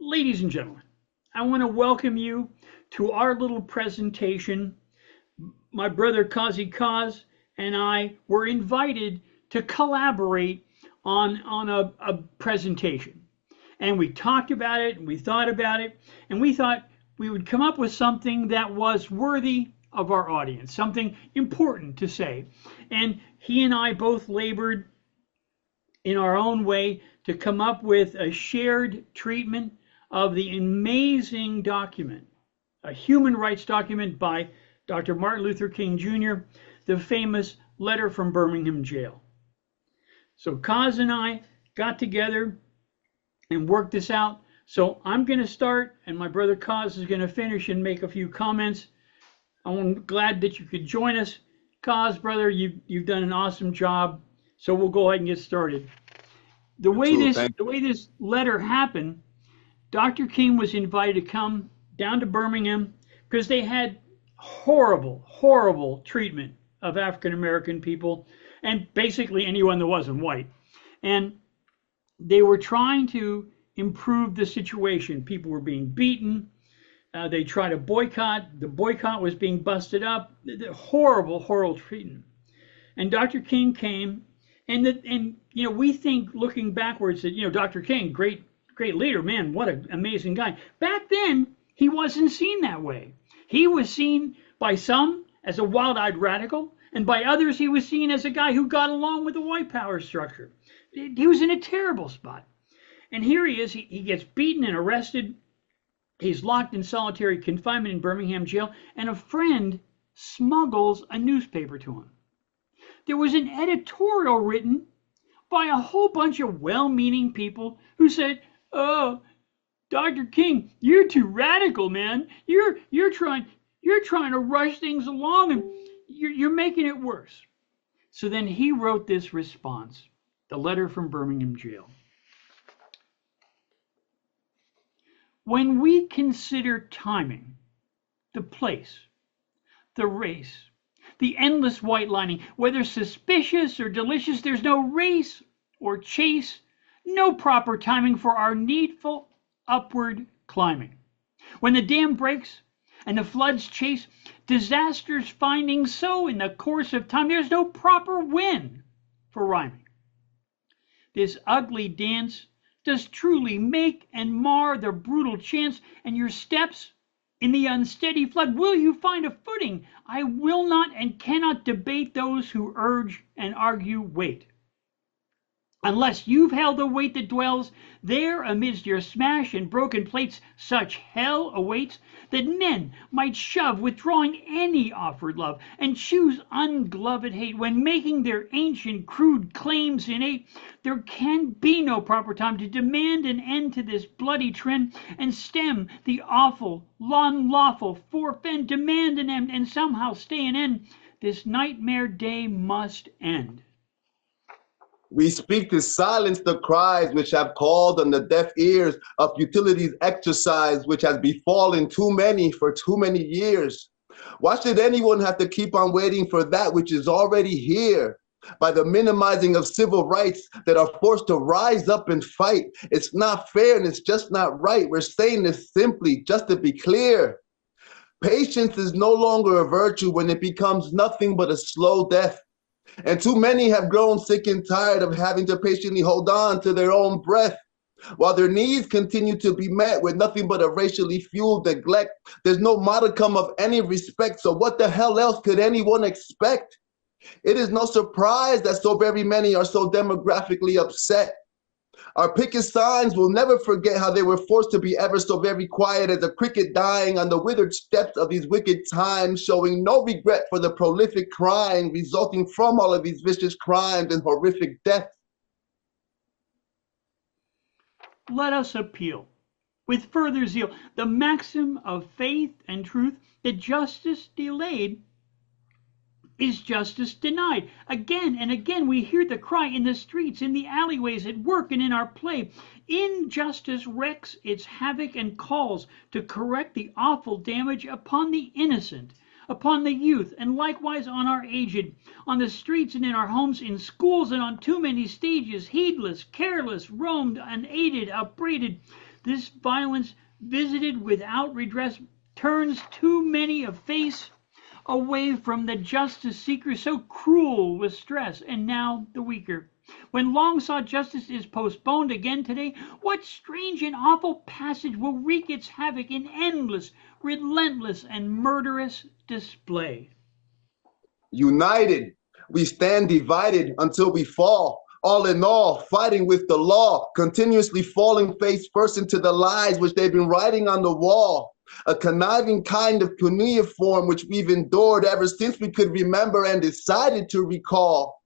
Ladies and gentlemen, I want to welcome you to our little presentation. My brother Cozzy Coz and I were invited to collaborate on a presentation. And we talked about it, and we thought about it, and we thought we would come up with something that was worthy of our audience, something important to say. And he and I both labored in our own way to come up with a shared treatment of the amazing document, a human rights document by Dr. Martin Luther King Jr., the famous letter from Birmingham Jail. So Coz and I got together and worked this out. So I'm going to start, and my brother Coz is going to finish and make a few comments. I'm glad that you could join us. Coz, brother, you've done an awesome job. So we'll go ahead and get started. The way this letter happened, Dr. King was invited to come down to Birmingham because they had horrible, horrible treatment of African American people and basically anyone that wasn't white. And they were trying to improve the situation. People were being beaten. They tried a boycott. The boycott was being busted up. Horrible, horrible treatment. And Dr. King came, and you know, we think looking backwards that, you know, Dr. King, great leader, man, what an amazing guy. Back then, he wasn't seen that way. He was seen by some as a wild-eyed radical, and by others, he was seen as a guy who got along with the white power structure. He was in a terrible spot. And here he is, he gets beaten and arrested. He's locked in solitary confinement in Birmingham Jail, and a friend smuggles a newspaper to him. There was an editorial written by a whole bunch of well-meaning people who said, "Oh, Dr. King, you're too radical, man. You're trying to rush things along, and you're making it worse." So then he wrote this response, the letter from Birmingham Jail. When we consider timing, the place, the race, the endless white lining, whether suspicious or delicious, there's no race or chase, no proper timing for our needful upward climbing. When the dam breaks and the floods chase, disasters finding so in the course of time, there's no proper wind for rhyming. This ugly dance does truly make and mar the brutal chance, and your steps in the unsteady flood, will you find a footing? I will not and cannot debate those who urge and argue wait. Unless you've held the weight that dwells there amidst your smash and broken plates, such hell awaits that men might shove withdrawing any offered love and choose ungloved hate when making their ancient crude claims innate. There can be no proper time to demand an end to this bloody trend and stem the awful, unlawful forfend. Demand an end and somehow stay an end. This nightmare day must end. We speak to silence the cries which have called on the deaf ears of futility's exercise, which has befallen too many for too many years. Why should anyone have to keep on waiting for that which is already here? by the minimizing of civil rights that are forced to rise up and fight. It's not fair and it's just not right. We're saying this simply just to be clear. Patience is no longer a virtue when it becomes nothing but a slow death. And too many have grown sick and tired of having to patiently hold on to their own breath, while their needs continue to be met with nothing but a racially fueled neglect. There's no modicum of any respect, so what the hell else could anyone expect? It is no surprise that so very many are so demographically upset. Our picket signs will never forget how they were forced to be ever so very quiet as a cricket dying on the withered steps of these wicked times, showing no regret for the prolific crying resulting from all of these vicious crimes and horrific deaths. Let us appeal with further zeal the maxim of faith and truth that justice delayed is justice denied. Again and again we hear the cry in the streets, in the alleyways, at work, and in our play. Injustice wreaks its havoc and calls to correct the awful damage upon the innocent, upon the youth, and likewise on our aged, on the streets and in our homes, in schools, and on too many stages, heedless, careless, roamed, unaided, upbraided. This violence, visited without redress, turns too many a face away from the justice seeker so cruel with stress, and now the weaker. When long sought justice is postponed again today, what strange and awful passage will wreak its havoc in endless, relentless, and murderous display? United, we stand divided until we fall. All in all, fighting with the law, continuously falling face first into the lies which they've been writing on the wall. A conniving kind of cuneiform which we've endured ever since we could remember and decided to recall.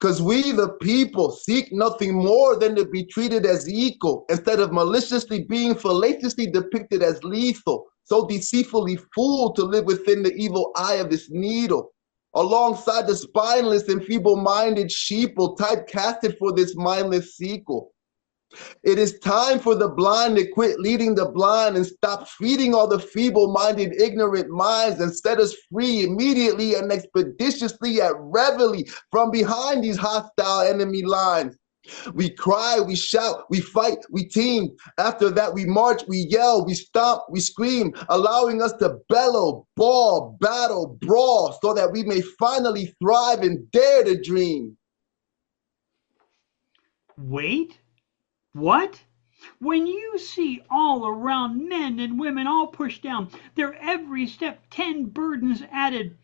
Because we, the people, seek nothing more than to be treated as equal, instead of maliciously being fallaciously depicted as lethal, so deceitfully fooled to live within the evil eye of this needle. Alongside the spineless and feeble-minded sheeple typecasted for this mindless sequel. It is time for the blind to quit leading the blind and stop feeding all the feeble-minded, ignorant minds and set us free immediately and expeditiously at reveille from behind these hostile enemy lines. We cry, we shout, we fight, we team. After that, we march, we yell, we stomp, we scream, allowing us to bellow, bawl, battle, brawl, so that we may finally thrive and dare to dream. Wait? What? When you see all around men and women all pushed down, their every step 10 burdens added,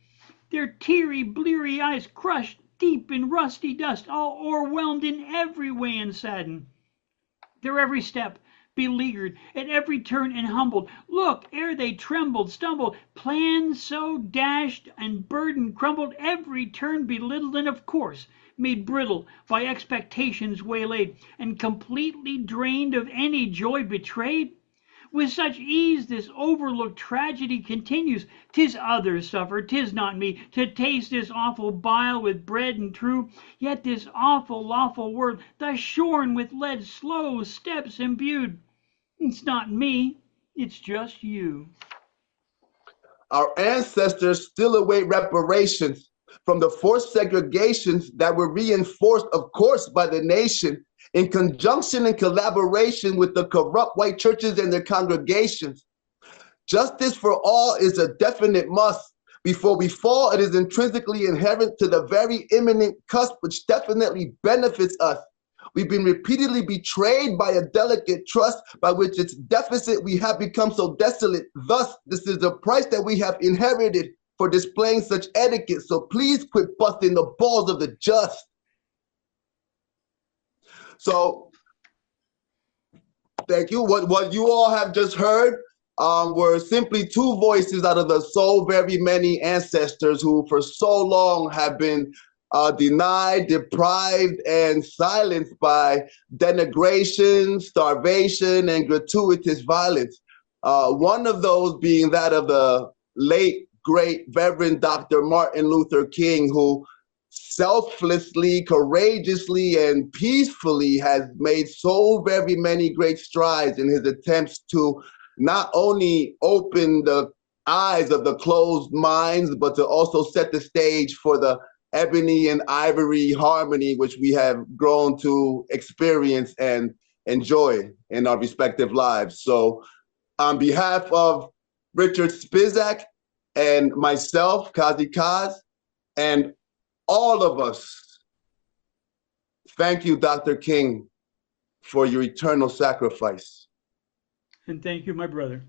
their teary, bleary eyes crushed deep in rusty dust, all o'erwhelmed in every way and saddened, their every step beleaguered, at every turn and humbled, look, ere they trembled, stumbled, plans so dashed and burden crumbled, every turn belittled, and of course made brittle by expectations waylaid, and completely drained of any joy betrayed. With such ease this overlooked tragedy continues. 'Tis others suffer, 'tis not me, to taste this awful bile with bread and true. Yet this awful lawful word, thus shorn with lead slow steps imbued, it's not me, it's just you. Our ancestors still await reparations from the forced segregations that were reinforced, of course, by the nation in conjunction and collaboration with the corrupt white churches and their congregations. Justice for all is a definite must. Before we fall, it is intrinsically inherent to the very imminent cusp, which definitely benefits us. We've been repeatedly betrayed by a delicate trust by which its deficit we have become so desolate. Thus, this is the price that we have inherited for displaying such etiquette. So please quit busting the balls of the just. So, thank you. What you all have just heard were simply two voices out of the so very many ancestors who for so long have been denied, deprived, and silenced by denigration, starvation, and gratuitous violence. One of those being that of the late, great Reverend Dr. Martin Luther King, who selflessly, courageously, and peacefully has made so very many great strides in his attempts to not only open the eyes of the closed minds, but to also set the stage for the ebony and ivory harmony, which we have grown to experience and enjoy in our respective lives. So on behalf of Richard Spizak and myself, Cozzy Coz, and all of us, thank you, Dr. King, for your eternal sacrifice. And thank you, my brother.